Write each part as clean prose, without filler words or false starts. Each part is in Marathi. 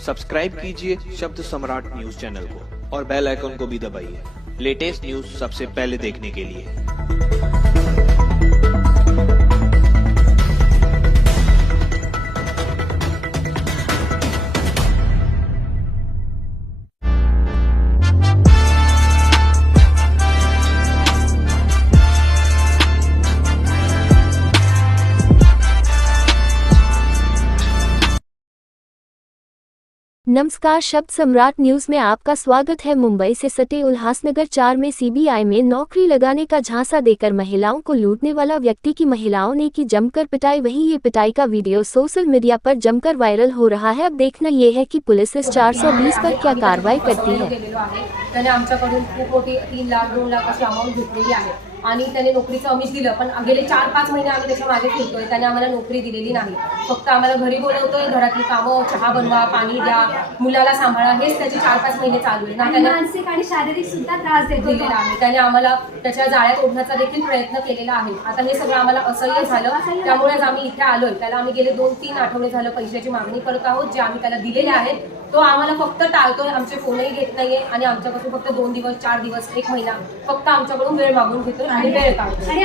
सब्सक्राइब कीजिए शब्द सम्राट न्यूज चैनल को और बेल आइकन को भी दबाइए लेटेस्ट न्यूज सबसे पहले देखने के लिए। नमस्कार, शब्द सम्राट न्यूज में आपका स्वागत है। मुंबई से सटे उल्हासनगर 4 में सीबीआई में नौकरी लगाने का झांसा देकर महिलाओं को लूटने वाला व्यक्ति की महिलाओं ने की जमकर पिटाई। वहीं ये पिटाई का वीडियो सोशल मीडिया पर जमकर वायरल हो रहा है। अब देखना ये है कि पुलिस इस 420 पर क्या कार्रवाई करती है। त्याने आमच्याकडून खूप मोठी 3 लाख 2 लाख अशी अमाऊंट घेतलेली आहे आणि त्याने नोकरीचं आमिष दिलं, पण गेले 4-5 महिने आम्ही त्याच्या मागे फिरतोय. त्याने आम्हाला नोकरी दिलेली नाही. फक्त आम्हाला घरी बोलवतोय, घरातली कामं, चहा बनवा, पाणी द्या, मुलाला सांभाळा, हेच त्याचे 4-5 महिने चालू आहे. त्याने मानसिक आणि शारीरिक सुद्धा त्रास दिलेला आहे. त्याने आम्हाला त्याच्या जाळ्यात ओढण्याचा देखील प्रयत्न केलेला आहे. आता हे सगळं आम्हाला असह्य झालं, त्यामुळेच आम्ही इथे आलोय. त्याला आम्ही गेले 2-3 आठवडे झालं पैशाची मागणी करत आहोत, जे आम्ही त्याला दिलेले आहेत. तो आम्हाला फक्त टाळतोय, आमचे फोनही घेत नाहीये आणि आमच्यापासून फक्त 2 दिवस 4 दिवस 1 महिना फक्त आमच्याकडून वेळ मागून घेतोय आणि वेळ काढतोय.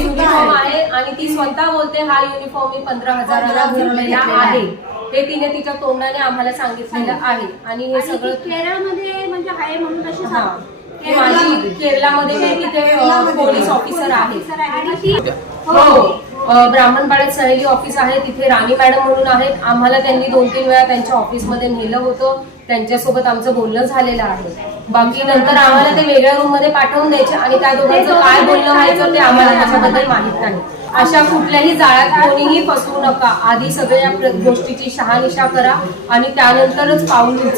युनिफॉर्म आहे आणि ती स्वतः बोलते हा युनिफॉर्म मी 15,000ला घेतलेला आहे. हे तिने तिच्या तोंडाने आम्हाला सांगितलेलं आहे. आणि हे सगळं केरळमध्ये म्हणजे आहे म्हणून अशी माझी केरळमध्ये मी तिथे पोलीस ऑफिसर आहे. ब्राह्मणपाड्यात सहेली ऑफिस आहे, तिथे राणी मॅडम म्हणून आहेत. आम्हाला त्यांनी 2-3 वेळा त्यांच्या ऑफिसमध्ये नेलं होतं. त्यांच्यासोबत आमचं बोलणं झालेलं आहे. बाकी नंतर आम्हाला ते वेगळ्या रूम मध्ये पाठवून द्यायचे आणि त्या दोघांचं काय बोलणं व्हायचं ते आम्हाला त्याच्याबद्दल माहित नाही. अशा कुठल्याही जाळ्यात कोणीही फसवू नका. आधी सगळ्या गोष्टीची शहानिशा करा आणि त्यानंतरच पाऊल उचला.